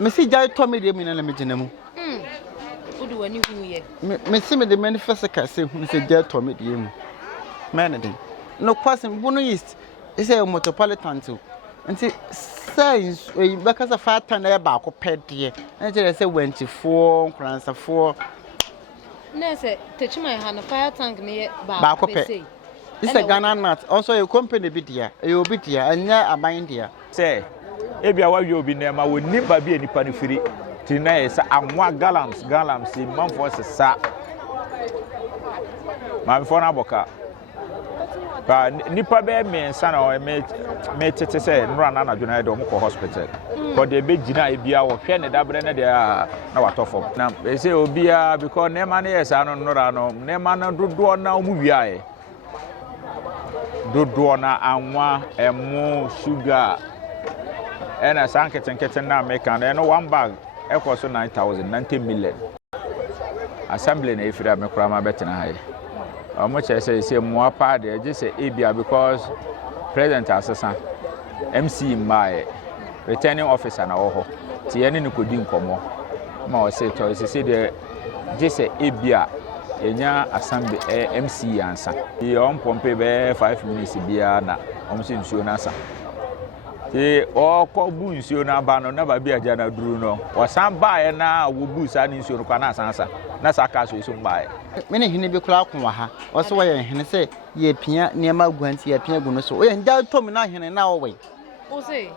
me see jai to me de me na me ginamu Udu wani hu ye me see me the manifest ka say hu say jai to me de mu man den no question bunu east is a metropolitan too nti science e because of fat tan e ba ko pede na je say 24 kransafo na say techima ha na fire tank ne ba ko pe this a Ghana nut also a company bi dia e obi dia anya aban dia say ebia wa wi obi na ma woni ba bi enipa no firi ti na e sa anwa galams si manfo sesa ma mfo na boka ba nipa be me nsa na me tete say nura na adwuna de omko hospital ko de be gina ebia wo hwe ne dabre ne de na watofom na e say obia because nema na yes anu nura no nema na dodo na omu wiae dodo na anwa emu sugar ena sanketenketen na American eno one bag ekoso 90 million assembly na ifira me kura ma betina hai omo che say mo pa de je say ebia because president assistant MC my returning officer na oho ti ene ni kodi nkomo ma o say to say de je say ebia enya assembly MC ansa e on pompe be 5 minutes bia na omo se nsuo na asa ti o ko bu nsuo na ba no na ba bia ja na duru no wasan ba e na wo bu sa ni nsuo no kwa na asansa na saka so iso mba e me ne hene bi kura ko wa ha o so ye hene se ye pia niema guanti ye pia gu no so o ye nda to me na hene na wo we o se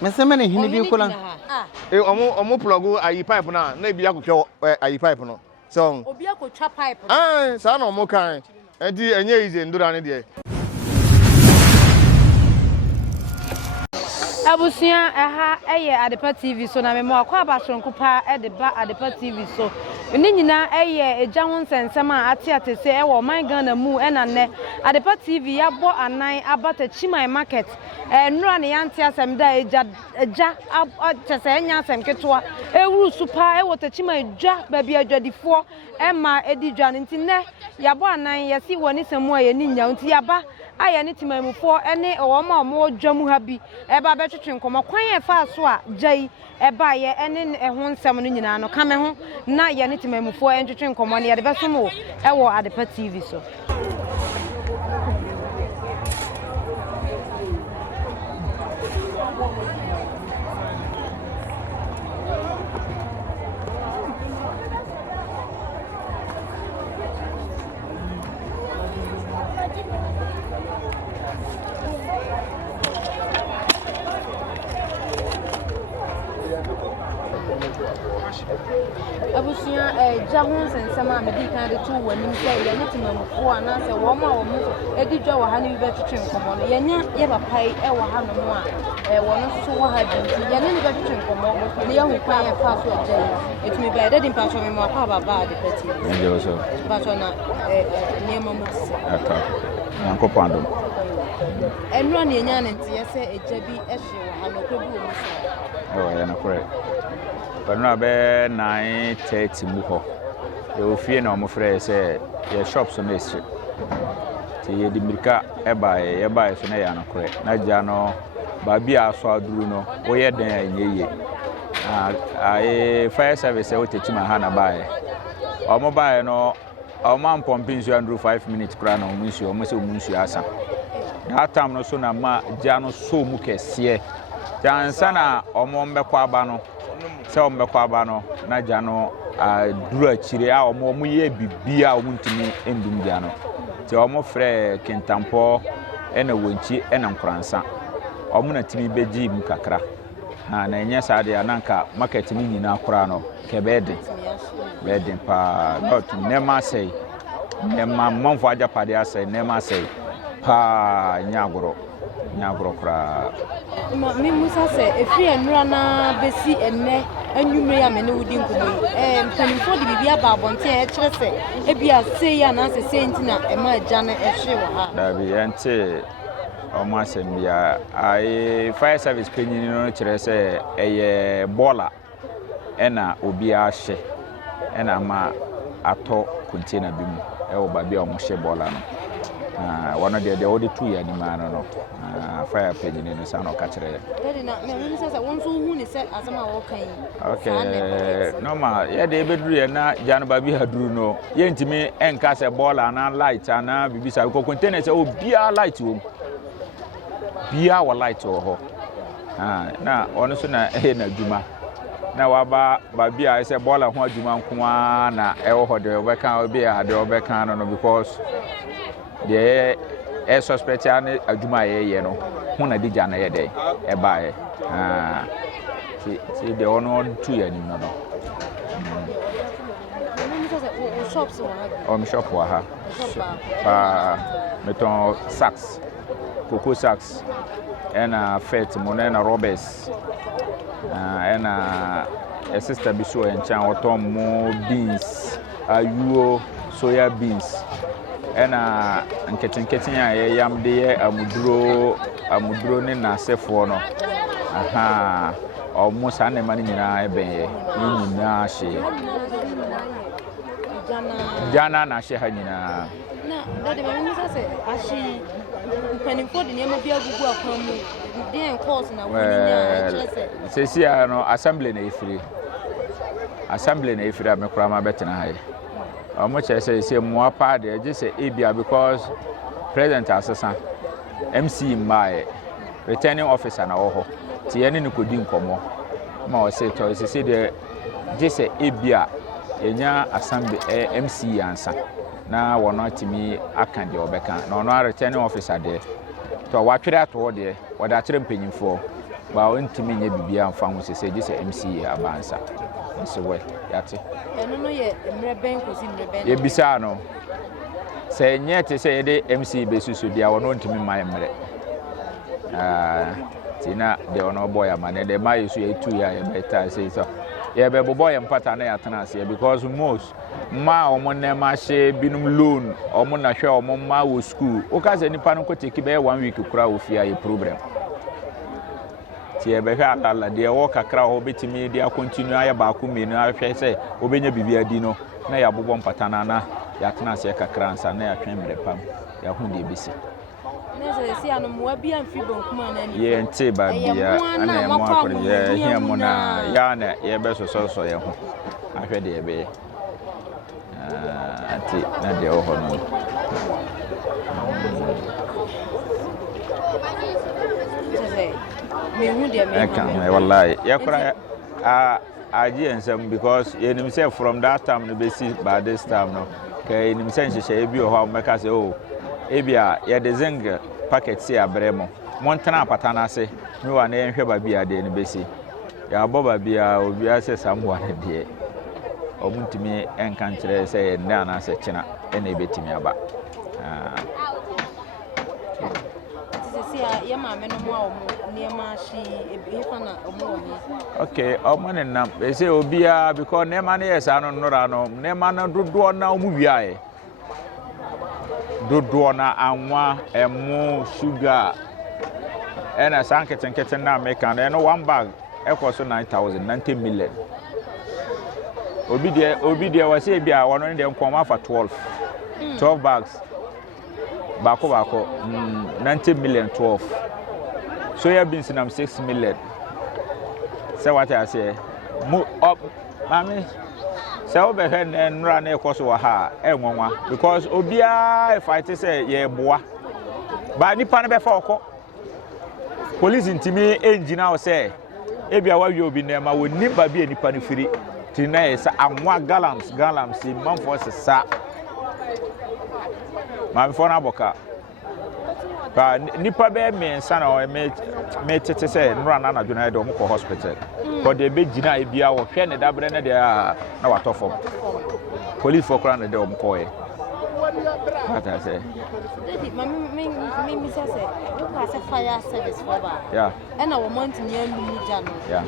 me se me ne hene bi kura omo plug ayi pipe na bi akotwe ayi pipe no so obi akotwa pipe sa na omo kan enti enye ize ndura ne de Abusia aha eye Adepa TV so na me mo akwa abasonko pa de ba Adepa TV so ni nyina eye eja ho nsensem a ate se e wo man Ghana mu e na ne Adepa TV ya bo anan abata Chimai market nura ne yante asem da eja chese enya asem ketwa ewuru supa e wo ta Chimai dwa ba bia dwadifo e ma edi dwa nti ne ya bo anan yesi woni semu aye ni nya nti ya ba aye ne timamufo ene o ma o dwamu ha bi e ba betwetwe nkomo kwan e fa so a jai e ba ye ene ho nsem no nyina no kame ho na ye ne timamufo entwetwe nkomo ne ye de besomo e wo Adepa TV so Abusia jahon sensama me di kan de tu wani se ye ne timamufo ana se wo ma wo mu edi dwa wa ha ne bi betwetwe nkomo no ye nya ye papai e wo ha no mu a wo no so wo ha di ye ne betwetwe nkomo ne ye hu kwan ye fa so agye etumi ba de dimpa so me mo akwa baba Adepa TV nje so ba so na ne ma mu tse aka yanko pando enura ne nya ne nte ye se eja bi ehwe wo ha no ko bi wo mu so ya na kore But be 9:30 mu ho. E ofie na omo frɛ sɛ ye shops no esi. Ti ye di mirika e ba so na ya no kore. Na gya no ba bia so aduru no wo ye den anyeye. Fire service e wotetima ha na ba e. Omo ba e no omo ampompi nsu andru 5 minutes kra na omo nsu omo se omo nsu asa. That time no so na ma gya no so mu kɛseɛ. Jansa na omo mbekwa aba no se o mbekwa aba no na gya no duru akire a omo ye bibia omo ntimi endum gya no te omo frɛ kentampo ena wonchi ena nkransa omo na timi beji mu kakra na enye saade ananka market ni nyina akora no kebede beden pa not nema sei nema manfo ajapade asai nema sei pa nyagoro kra mi musa se efri enura na besi enne anwumre ya me ne wudi nkumo mpanimfo de bibia ba abonte e kire se ebia sei ya na se sei ntina e ma agya ne ehwe wo ha da bi ente o ma asem bia ai fire service penyin no kire se eye bola ena obi a hye ena ma ato container bi mu e wo ba bia o mo hye bola no One of the other 2 years, no, fire penny in the sound of catcher. Okay, no, ma, yeah, they bedroom na Jan Baby had drew no. Yen to me and cast a ball and light and Bibisa go containers. Oh, be our light to be our light to her. Now, honestly, na Juma. Now, Baby, I say ball and what Juma Kumana, the Obekan be a the Obekan because the air suspect a Juma, you know, when I did Jana a day, a buy. See, the honor 2 years, no. Shops shop wa ha. Meton sacks, cocoa sacks, and fet monena robbers, and a sister biso and chan otomo beans, ayuo soya beans, and ketting yam de amudro ne na sefo no. Aha. Almost any money in I she Jana na she hanina. Na the man say she penny for the name of your Google from me. Then course na we say no assembly na free. Assembly na free me krama betina hai. Almost say more part there just say ebia because president assistant MC my returning officer na oho. Ti ene ni kodi nkomo ma o say to say de jese ebia enya assembly MC ansa na wono atimi aka de obeka na ono returning officer de to watwere ato de woda kire mpanyimfo ba o ntimi nya bibia amfa ho say jese MC abansa so we yate eno no ye mreben kosi mreben ye bisa no say nye te say de MC besusu dia wono ntimi mayemre Tina the honor boy man the my issue 2 years better say so yeah be boy empata na yatena say because most ma omo na ma she binum loan omo na hwe omo ma wo school o ka say nipa no ko take be 1 week kura wo fia ye problem tie be hwa ala de wo kakra ho betimi de continue aye ba ko menu ahwe say obenya bibia di no na ya bobo empata na yatena say kakra ansa na ya hwe mrepam ya hu de bisi Yeah, and tea by beer, and I am more here, Mona, Yana, yeah, best so so. I heard the abbey. Not the old I can't, will lie. Yeah, I didn't say because in himself from that time to be seen by this time. No, okay, in himself, she say, you how make us oh. Ebia ya de zinga packet si abremo montana patana se me wa na enhwe ba bia de ne besi ya boba bia obi ase samwa ne de omuntimi enka nkire se ye nda na se kina ene betimi aba okay omo ne nam be se obia because ne ma ne yes anu nura no ne ma na dodo na omu wiae dodo na anwa emu sugar ena sanketen na make and no one bag ekoso 90 million obi dia we say bia wono ne nkoma fa 12 bags bako 90 million 12 soya beans nam 6 million say what I say mo up mami say we he nra na ekoso wa ha enwonwa because obia fight say ye boa ba nipa ne be fa okọ police ntimi engine now say ebia wa wi obi na ma woni ba bi nipa ne firi tina e sa anwa galams man for sa ma for na boka ba nipa be me nsa na me tete say nra na adwuna de omko hospital ko de be gina ebia wo hwe ne dabre ne de na watofo police for kran de omko e what I say me say who say fire service for ba yeah and I want near me jano yeah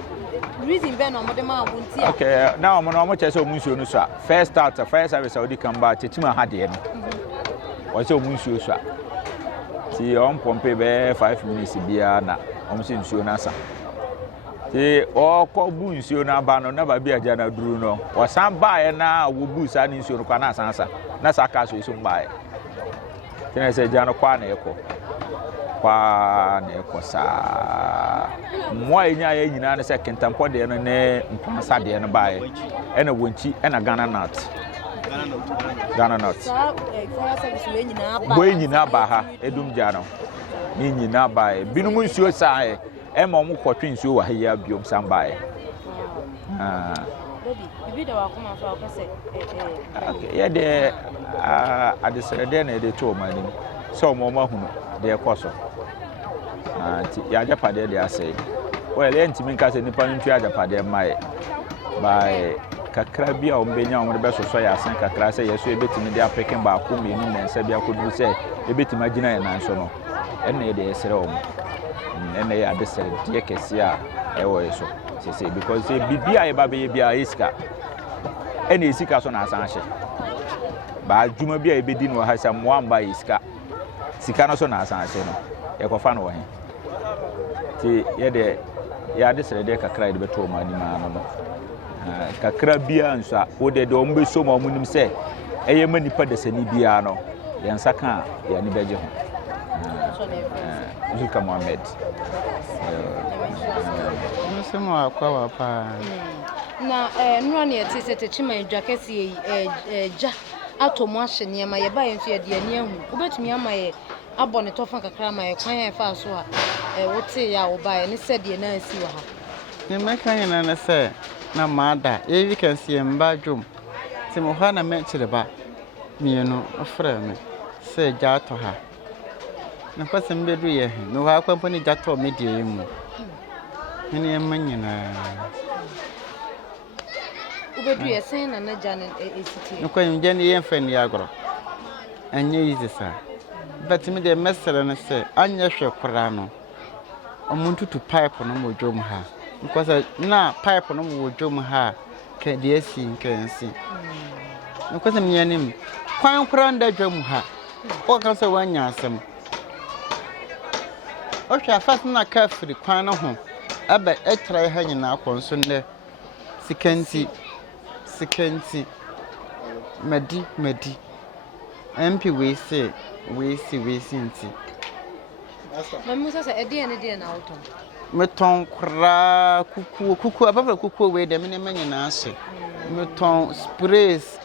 reason be no modem a wonti okay now mo chese omunsuo no so first starter fire service Saudi kan ba tetima ha de no o se omunsuo so ti on pompe be 5 minutes bia na omse nsuo na asa ti o ko bu nsuo na ba no na ba bia ja na duru no wasan ba e na wo bu sa ni nsuo no kwa na asa na saka so iso mba e Kena say Jano kwa na eko. Kwa na eko sa. Mwa inya ye nyina ne say kentampo de no ne nkwasa de no bae. Ena wonchi ena Ghana nut. Ghana nut. Boy nyina ba ha edum Jano. Ni nyina bae. Binu mu nsuo sa e. Ema mu kwotwe nsuo wa ha ya biom sam bae. Bibi da wa kuma fa ko se yeah, the adesrede na de to mani so mo ma hunu de ekoso ya japade de asay well entimi nka se nipa ntu ajapade mai by kakra bia o mbenya o be soso ya asen kakra se yeso ebetimi de apeken ba ko me nu nensa bia ko duru se ebetimi agina ya nan so no enne de esere o enne ya adesrede kese a ewo yeso se because say bibia e ba be bia iska ene isika so na asanhye ba adwuma bia e bedi no ha sa moamba iska sika no so na asanhye no e kofa no wo he ti ye de ya de sere de kakra de beto ma ni ma no kakra bia nso wo de o mbe so ma munim se eye ma nipa de sani bia no ye nsaka ya ni beje ho Zulka Mohammed Nsemo akwa wa pa na nro na yeti se techima edwa kese yi ja atomo ahye ne ma ye ba ye nso ye de ani ahu obetumi ama ye abọ ne tofa kakra ma ye kwan ye fa so a wote ya wo ba ye ne se de na asi wa ha ne meka nyina na se na maada ye wi kan se mba dwom ti mo ha na me kire ba mienu ofra me se ja ato ha na kwase mbedu ye no ha kwampo ni ja to me de mu ne ye manyina ubedu ye sen na jana esiti no kwam je ne ye mfa ni agoro anye yize sa but me de mesere na se anya hwe kora no omuntutu pipe no mo dwom ha because na pipe no mo dwom ha ka de asi nkansi no kwase me yanim kwan kora nda dwom ha o kan se wanya asem o hwa fast na ka firi kwan no ho aba etra ha nyina akonso ne sikanti madi MP we say nti mamu sasa edi ene de na auto meton kra kuku ababa kuku we de me ne manyina ase meton sprays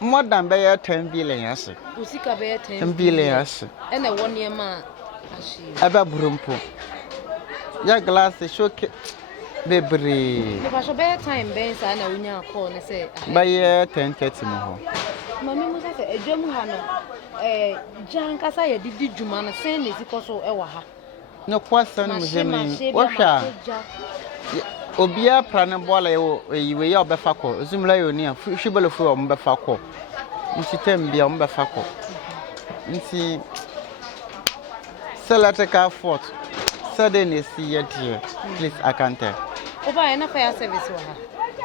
more than 10 billion ase usika be 10 billion ase ene woni ma ashi aba burumpo ya glass shoke bebre ne ba so be time ben sa na unya call ne say ba ye 10:30 mo ho mamu sasa edwam ha no jan kasa ye didi djuma no sen ne siko so e wa ha no kwasa no mjemi ohwa obia prana bola we ya obefa ko zumla yoni a hwibele fu o mbefa ko nsitem bia o mbefa ko nsi Selateka Fort suddenly see ye dear please I can't tell oba na fire service wa ha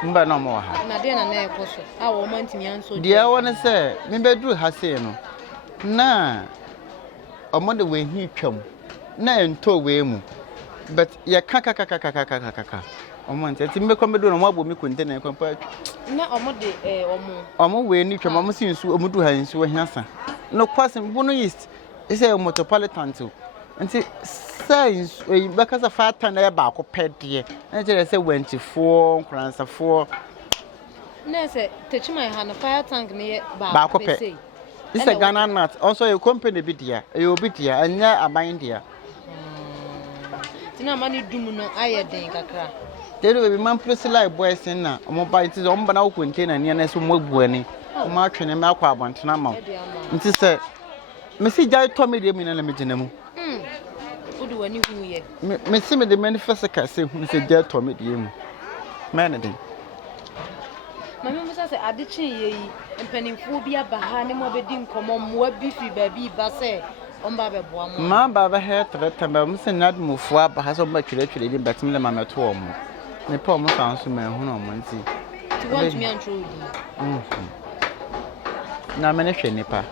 mba no mo ha na de na na ekoso a wo mantimi anso dia wona se me bedru ha se no na omode we hi twam na ento we mu but ye kaka omonte ti me kombedu no mo abo mi kunte na kwampa na omode omo we ni twam omo sinsu omudu ha nsu wo hiasa no kwase bunu east ise metropolitan to nti science because of fata na ba ko pede na jere se wantifo nkransafo na se techima ha na fire tank ne ba ko pe this a Ghana nut also a company bi dia e obi dia anya aban dia tina mani dum no aye den kakra there will be man plus like boys na omo ba nti omo ba na ko container ne na so mo buani omo atwene me akwa abantena ma nti se me si jai to me de mi na me gina mu udu wani huye me si me de manifest ka se hu se jai to me de mu man de mama musa se adichi yeyi mpanimfu bia ba ha ne mo bedi nkomo mo bi fi ba bi ba se omba be boa mo ma ba ba he treta ba mu se nad mu fu aba ha so ba twere di betim le ma meto o mo ne pa mo san so ma hu no mo nti ti want me antro di na me ne hwe nipa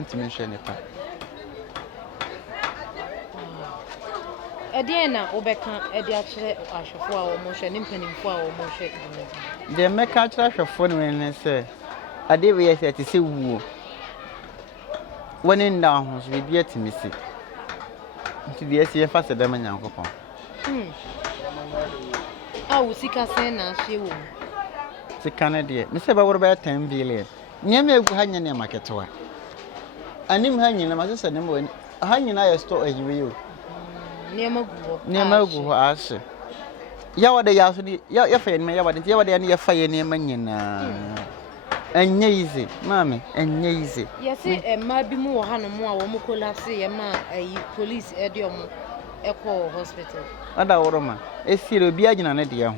ntimi hwe nipa ediena obeka edi akire ahwefo a wo mo hwe ne mpanimfu a wo mo hwe de meka akire ahwefo ne ne se ade we yesi ati se wuo when in down we be at Missy. To be a CFS at them and Yankopon. I will seek a senna, she will. The Canadian, Mr. Bauer 10 billion. Near me, hanging near market to her. And him hanging, I said, when hanging I store as you. Near Mogu, ask. Yawa de Yasudi, Yafa, my Yawa, Yawa, and your fire near Manion. And easy, mammy, and easy. Yes, it might be more Hannah more, or collapse a man, a police idiom, Echo Hospital. Ada oroma, esiro bi agina na de ho.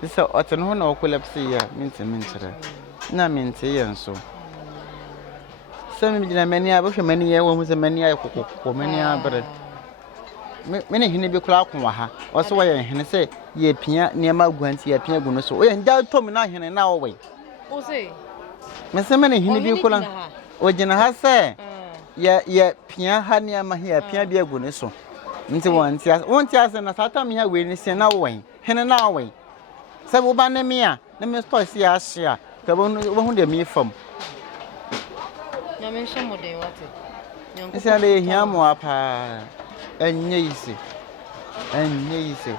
Sisa oten ho na collapse ya, minti na minti ye nso. Sami gina mani abahwe mani ye wo hu se mani aye kokoko mani abre. Mene hene bi kula akwa ha. Oso wo ye hene se ye pia niema guanti ye pia gu no so. O ye nda tom na hene na wo we. O se. Me se mene hene bi kula. O gina ha se ye pia ha niema he pia bi agu no so. Nti wonti ase na sata me ha we ni se na wo hene na wo. Se wo ba ne me a na me store si a hia. Ka wo hu de me fam. Na me shamo de wate. Ese ale hia mo apa. Enye ise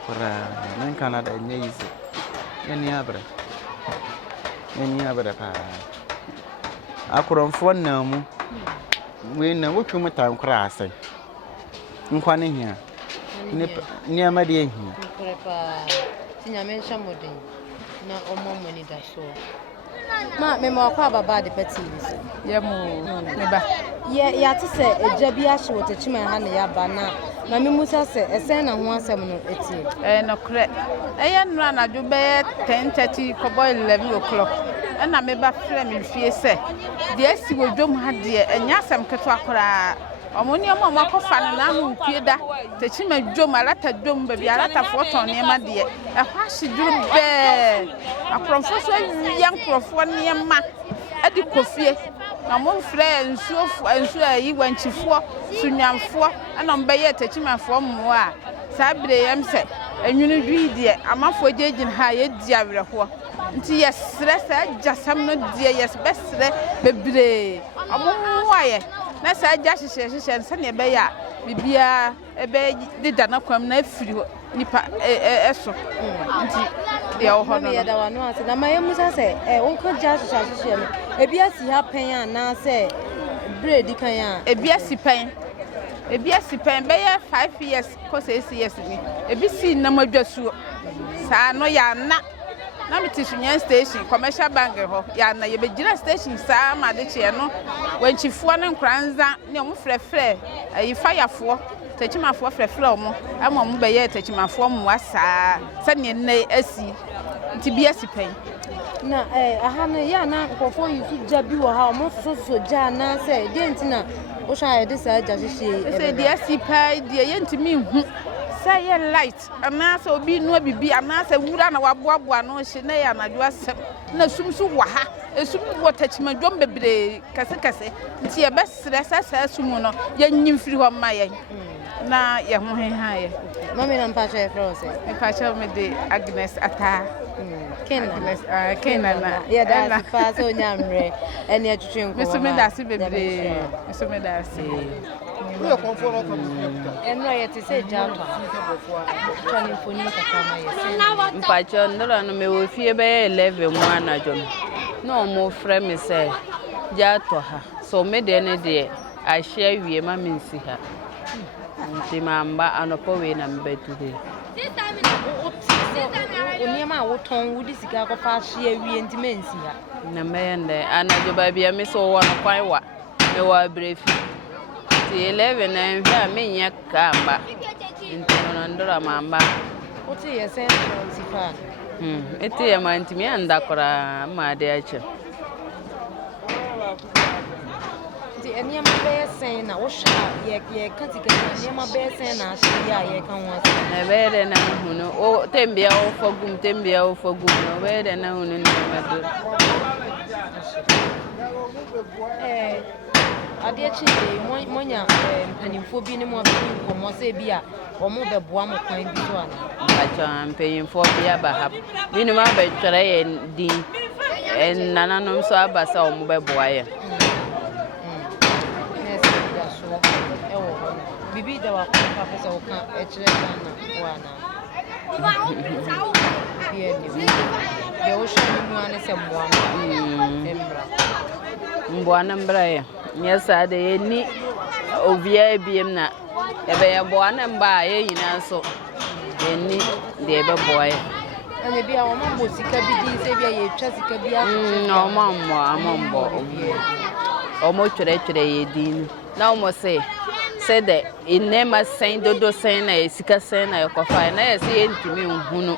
kura nan Canada enye ise eni abra pa akoronfo na mu we na wotwe mu tan kura ase nkwa ne hia ni amade ehia kura pa tinya mention modern na omo ni da so ma me mo kwa baba de pati ni ye mo me ba ye ya te se eja bi ahye wotachima ha ne ya ba na na me musa se esen na ho asem no etie no kre eye nra na jo be 10:30 kobo 11 o'clock na me ba frɛ me fie se de asi wodwom ha de enya asem keto akora omoni omo makofa na hu pie da tachima dwom alata dwom ba bi alata foton ne ma de ɛhɔ ahye dwom be akromfo so yan krofo ne ma adi kofie na mo frɛ nsu ayi wanchifo sunyanfo na mbɛyɛ tachimafo mo a saa bere yam sɛ enwunu dwi de amafo gyegin ha ye di awerɛho nti yɛsrɛ saa jasam no die yɛsbɛsrɛ bebre amomo ayɛ na saa gya hyehyɛ nsa ne bɛyɛ a bibia ebe dida na kwam na afiri nipa eso nti de wo ho no da wa no ase na ma yemusa se wonko gya hyehyɛ no ebi asi ha pen a na se bread kan a ebi asi pen bɛyɛ 5 years ko 6 years ni ebi si na madwasuo saa no ya na me tishunya station commercial bank ho ya na ye begira station saa ma de kye no wanchifo ne nkranza ne omo frɛfrɛ ayi firefo tachimafo frɛfrɛ omo ama omo bɛyɛ tachimafo mo asa sɛ ne asi nti bi asi pen na aha no ya na nkofo yusu gya bi wo ha omo so gya na sɛ de ntina wo sha ye de saa gya hyehyɛ sɛ de asi pai de ye ntimi hu say light anasa obi no bibi anasa wura na waboaboa no hye na ya anadwo asem na sumsu wa ha esum wo tachimadwom bebre kase nti ye besre sasa sumu no ye nyimfiri ho ma ye na ye ho he ha ye mami na mpacha e frose me pacha me de Agnes ata Kena na ya da fa so nyamre ene atwetwe nko me so me da se bebre me so me da se we are comfort enro ye te se jato tani foni kakama ye mpacho ndoro no me wo fie be 11 mu anadwo no mo frɛ me se jato ha so me de ne de ahye awie ma me nsi ha nti mamba anopo we na mbetu de oniema woton wudi sika ko fa ahye awie nti me nsi ha na mende anadwo ba bia me so wo no kwan wa me wa brefi 11 na mfa me nya kamba ntono ndora mamba oti yesen ntifa eti ya manti mi andakora ma de ache di enia ma be sen na wo sha ye katika enia ma be sen na ahia ye kan wa na bere na hunu o tembia o fogum no bere na hunu ni madu ade chide monya mpanimfo bi ne mo bi nkomo se bi a omo beboa mo kwan bi so ana acha mpanimfo bi aba ha bi no ma be twere ye din nananom so aba sa omo beboa ye Bibi da wa kwa pesa uka echire kana wana. Bibi ni. Ya usha ni mwana se mwana. Embra. Mbwana mbra nyesa de yeni obia biem na ebe ya bwana mba ye nyina so yeni de ebe boy Ane bia o mambo sika bi di se bia ye twa sika bia no mambo o mo twere ye din na o mo se de inema sen dodo sen na sika sen na yokofa na ye se ntimi nhunu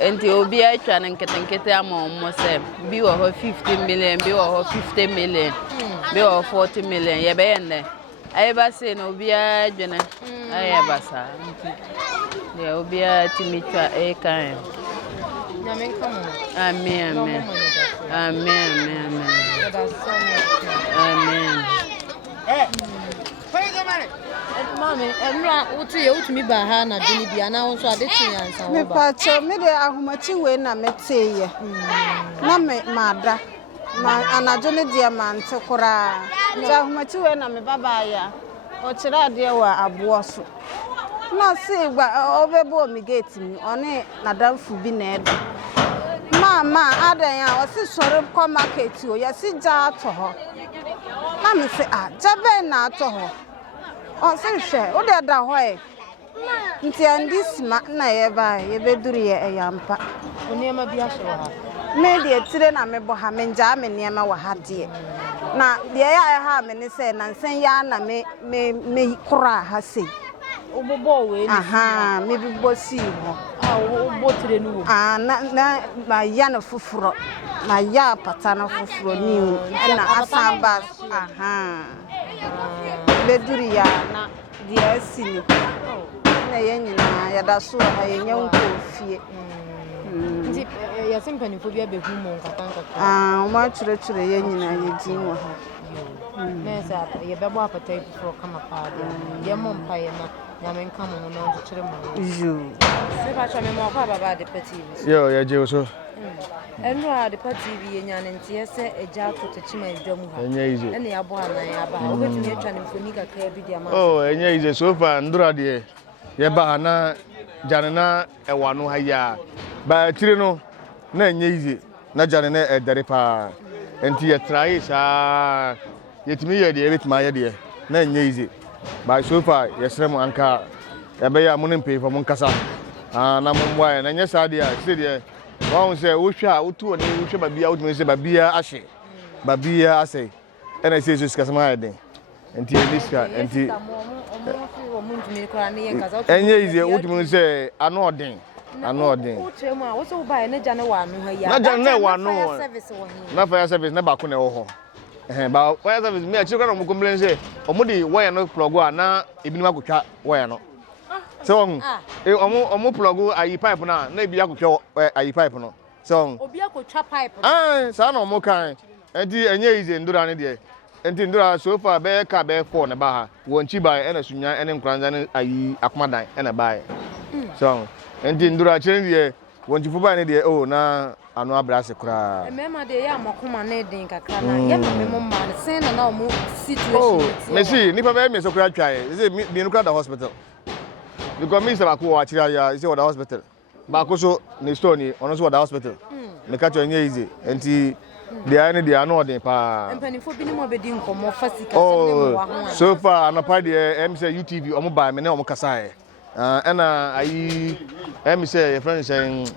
enti obi atwa na nketenkete ama mo se bi wo ho 50 million bi wo ho 50 million bi wo 40 million ye be ne ayeba se na obi adwene ayeba sa de obi atimita e kan nyame kamo amen Mami, emra utu ye utumi ba ha na dini bia na won so ade tinyansa wo ba. Me pacho me de ahomachi we na meteye. Na me mada. Ma anajo ne dia mante kora. Ja ahomachi we na me baba ya. O kira de wa aboa so. Na se gba obebo mi gate mi one nadamfu bi na edo. Mama adan ya o se sore ko market o ya si ja to ho. Na me se jabe na to ho. O se hwe o de da ho e nti andi sima na ye ba ye beduru ye eyampa Oniema bi ahye wa ha. me de tire na me bo ha me nja me niema wa ha de na de ya ha me ne se na nsen ya na me kura ha se Obobo we ni. aha me bi bo si ho Obo tire nu wo. na ya na fufuro na ya pata na fufuro ni na asamba aha beduru ya na dia sini na yenyina ya da so ha yenya nkofie Nti ya simpani fo bia behu mo nkatanka. o ma chure yenyina ye din wo ha Nesa ye bebo apata ifo kama pa de. Ye mo mpa ye na nyame nka mo no ndo chere mo. ju Se ba cha me mo kwa baba de petit. Yo, ya je so. Enu a de petit ye nyane nti ye se eja to techima edwam ha. Enye ize. Ene ya bo anan ya ba. Obetumi atwa ne mfoni kakra bi dia ma. Oh, enye ize so far ndura de. Ye ba na janena ewa no ha ya. Ba tire no na enye ize. Na janena edare pa. Enti ye try sa yetimi ye de betima ye de. Na enye ize. Ba so far yesrem anka ebe ya mo ne pay for mo nkasa. Na mo mwa na nye sa de a se de wọ́n sẹ́ wọ́hwẹ́ a wotu wọ́n ní wọ́hwẹ́ babia wotumi sẹ́ babia ahye babia asẹ́ ẹ̀na ẹ̀sẹ̀ ẹ̀sẹ̀ sikasẹ́mu ayẹ den nti ẹ̀ni sika nti ẹ̀nyẹ́ yìí wotumi sẹ́ ano ọ̀den Uche mu a wo se wo ba ye ne ja ne wa anu ha ya. na gya ne wɔ ano Service wo hin. na fire service na baako na ɛwɔ hɔ ba fire service mi akyiri kora na ɔmo complain sɛ ɔmo de wire no plug a na ebinom akotwa wire no so omo plug ayi pipe na ebi akotwa ayi pipe no so Obi akotwa pipe. sa na omo kan enti enye ize ndura ne de enti ndura so far be ka be 4 na ba ha wonchi ba e na sunya ene nkranza ne ayi akomadan e na ba so enti ndura chire de wonchi fu ba ne de na anu abrase kura Mema de ya makoma na edin kakra na ye me mo ma ne sen na omo situation. Messi nipa be me so kura twa e say me no kura da hospital because me say ba ko wa chira ya say wa da hospital ba ko so ne store ni ono so wa da hospital me ka twa nye easy enti de ani de anu odin pa Empanifo bi ni mo be di nkomo fasika se ne mo wa ho. So far anapa de em say UTV omo ba me na omo kasa e na ayi em say your friend saying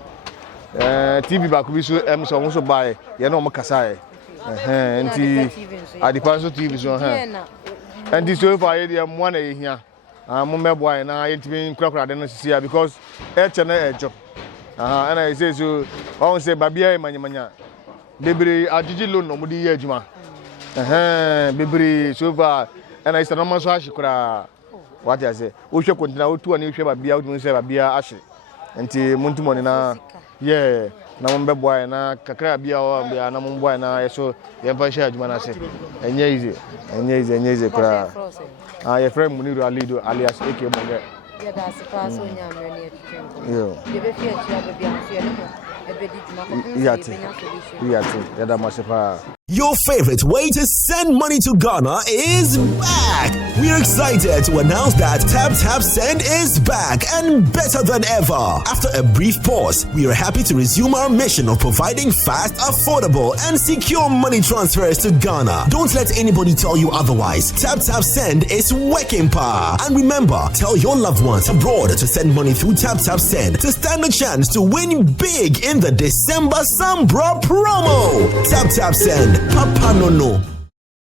TV ba ko bi so em say omo so ba e ye na omo kasa e enti adipa so TV so enti so far ye de mo na ye hia mo mebo ai na ye ntimi nkrakra de no sisia because e che na ejo and I say so on say babia e manyamanya bebre ajiji loan no mudi ye adwuma bebre so far and I say no man so ahikura what I say wo hwe kontina wo tu ani hwe babia wo tumi say babia ahye enti muntumo ni na yeah na mo mbebo ai na kakra bia wo bia na mo mbo ai na yeso ye fa hye adwuma na se enye easy kura your friend Muniru Alido alias AK Monge. Yeah, that's the pass on your money. Yeah. You be fear to have a be on fear no more. Yati. Yada masepa. Your favorite way to send money to Ghana is back. We're excited to announce that Tap Send is back and better than ever. After a brief pause, we are happy to resume our mission of providing fast, affordable, and secure money transfers to Ghana. Don't let anybody tell you otherwise. Tap Send is working power. And remember, tell your loved ones abroad to send money through Tap Send to stand a chance to win big in the December Sambra promo. Tap Send. Papa no.